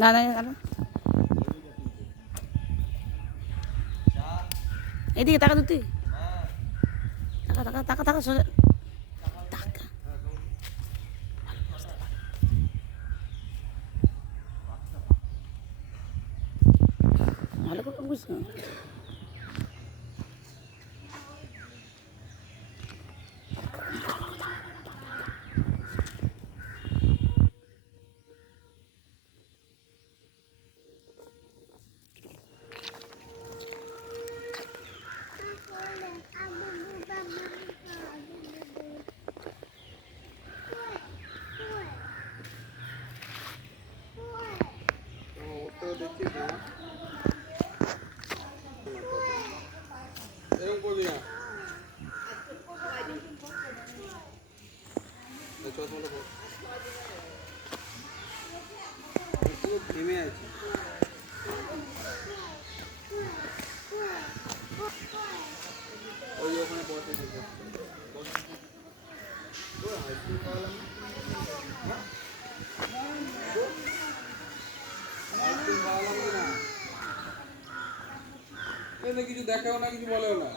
না না না। এদিকে টাকা দিতে টাকা টাকা টাকা টাকা সোজা টাকা ভালো করে বুঝছো থেমে আছে ওই ওখানে বসে কিছু দেখাও না কিছু বলেও না